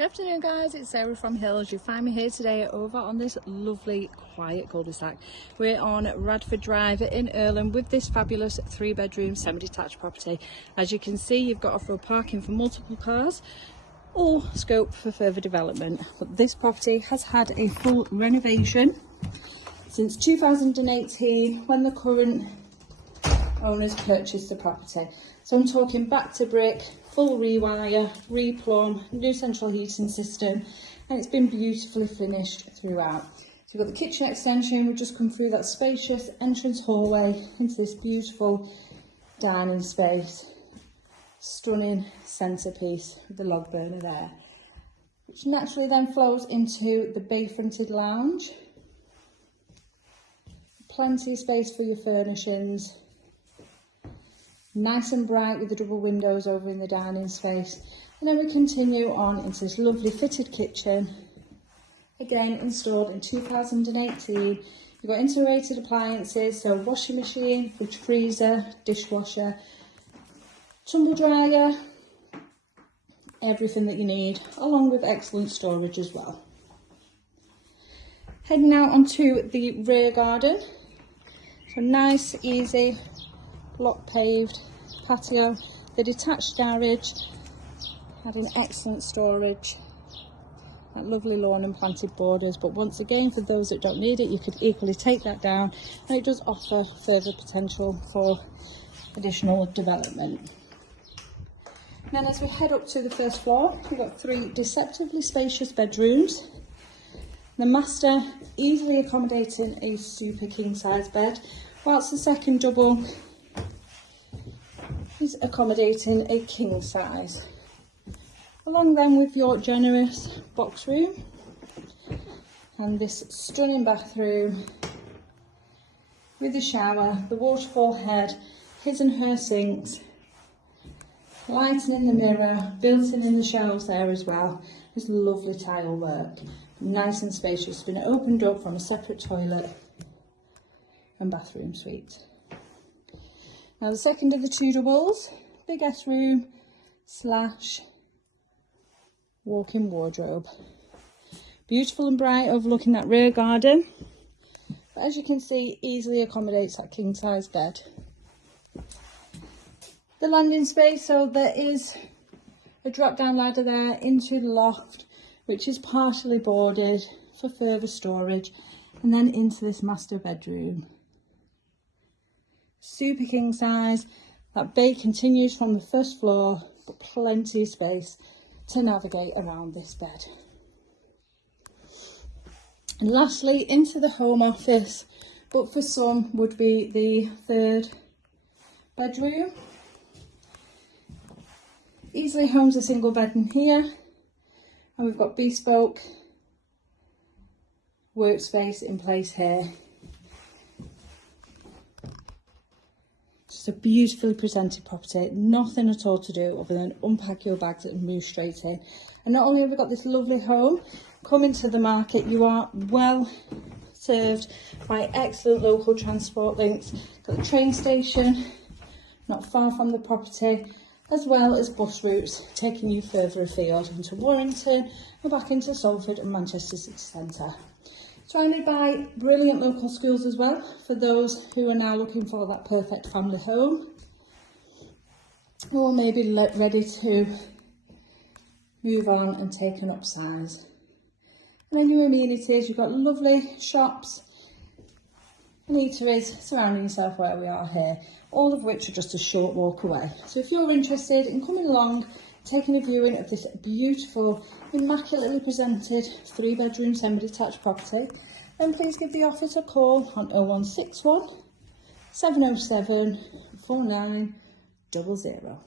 Good afternoon guys, it's Sarah from Hills. You find me here today over on this lovely quiet cul-de-sac. We're on Radford Drive in Irlam with this fabulous 3-bedroom semi-detached property. As you can see, you've got off-road parking for multiple cars, all scope for further development. But this property has had a full renovation since 2018 when the current owners purchased the property. So I'm talking back to brick, full rewire, replumb, new central heating system, and it's been beautifully finished throughout. So you've got the kitchen extension. We've just come through that spacious entrance hallway into this beautiful dining space. Stunning centrepiece with the log burner there, which naturally then flows into the bay fronted lounge. Plenty of space for your furnishings. Nice and bright with the double windows over in the dining space. And then we continue on into this lovely fitted kitchen, again installed in 2018. You've got integrated appliances, so washing machine, fridge freezer, dishwasher, tumble dryer, everything that you need, along with excellent storage as well. Heading out onto the rear garden. So nice, easy, block paved patio, the detached garage, having excellent storage, that lovely lawn and planted borders. But once again, for those that don't need it, you could equally take that down, and it does offer further potential for additional development. And then as we head up to the first floor, we've got 3 deceptively spacious bedrooms. The master easily accommodating a super king size bed, whilst the second double is accommodating a king size. Along then with your generous box room and this stunning bathroom with the shower, the waterfall head, his and her sinks, lighting in the mirror, built in the shelves there as well. This lovely tile work, nice and spacious. It's been opened up from a separate toilet and bathroom suite. Now the second of the 2 doubles, big S room slash walk-in wardrobe. Beautiful and bright overlooking that rear garden. But as you can see, easily accommodates that king size bed. The landing space, so there is a drop down ladder there into the loft, which is partially boarded for further storage, and then into this master bedroom. Super king size. That bay continues from the first floor, but plenty of space to navigate around this bed. And lastly, into the home office, but for some would be the 3rd bedroom. Easily homes a single bed in here, and we've got bespoke workspace in place here. Just a beautifully presented property, nothing at all to do other than unpack your bags and move straight in. And not only have we got this lovely home coming to the market, you are well served by excellent local transport links. Got the train station not far from the property, as well as bus routes taking you further afield into Warrington and back into Salford and Manchester City Centre. Surrounded by brilliant local schools as well, for those who are now looking for that perfect family home, or maybe ready to move on and take an upsize. And then your amenities, you've got lovely shops and eateries surrounding yourself where we are here, all of which are just a short walk away. So if you're interested in coming along, taking a viewing of this beautiful, immaculately presented 3-bedroom semi-detached property, then please give the office a call on 0161 707 4900.